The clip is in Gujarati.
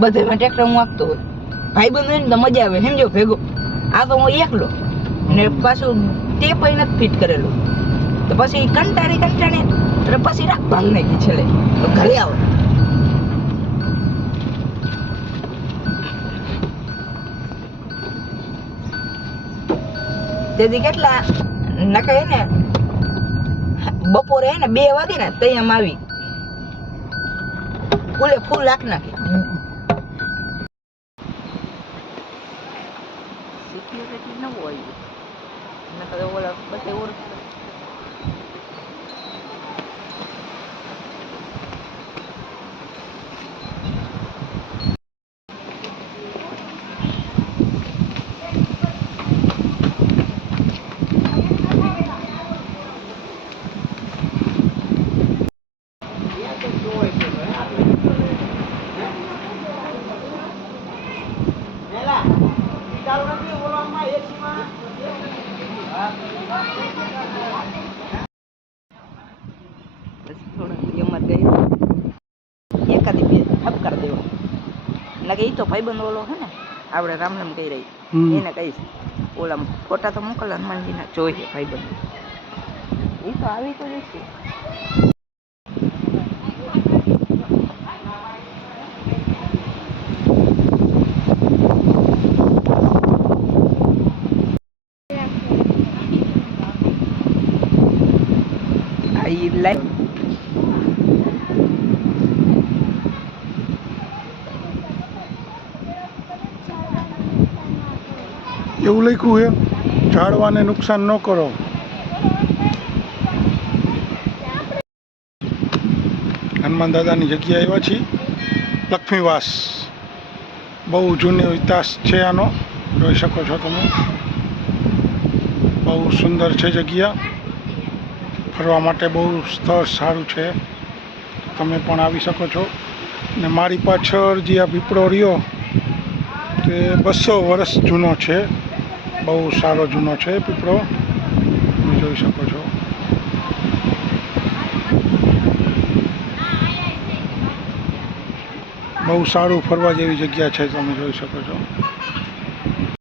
બધેમાં ટ્રેક્ટર હું આપતો હોય, ભાઈબંધ હોય ને તો મજા આવે સમજો ભેગો. આ તો હું એકલો ને પાછું તે પણ નથી ફિટ કરેલું, તો પછી કંટાળી એટલે પછી રાખ ભાંગ નાખી છેલ્લે તો ઘરે આવે. તેથી કેટલા નકાય ને બપોરે હે ને 2 વાગે ને તૈયાર આવી ફૂલે ફૂલ લાખ નાખી. સિક્યુરિટી ન હોય નકર ઓલા બધે ઓળખ. એકાદી 2 ઠપકાર દેવા નકે ઈ તો ભાઈબંધ ઓલો હે ને આપણે રામ કહી રહી એને કહીશ ઓલા ફોટા તો મોકલ હનુમાનજીના જોઈએ ભાઈબંધ એ તો આવી તો જશે. એવું લખ્યું છે ઝાડવાને નુકસાન ન કરો. હનુમાન દાદાની જગ્યાએ આવ્યા છીએ. લક્ષ્મીવાસ બહુ જૂનો ઇતિહાસ છે આનો, જોઈ શકો છો તમે. બહુ સુંદર છે જગ્યા, ફરવા માટે બહુ સ્થળ સારું છે, તમે પણ આવી શકો છો. ને મારી પાછળ જે આ પીપળો રહ્યો તે 200 વર્ષ જૂનો છે, બહુ સારો જૂનો છે પીપળો, તમે જોઈ શકો છો. બહુ સારું ફરવા જેવી જગ્યા છે, તમે જોઈ શકો છો.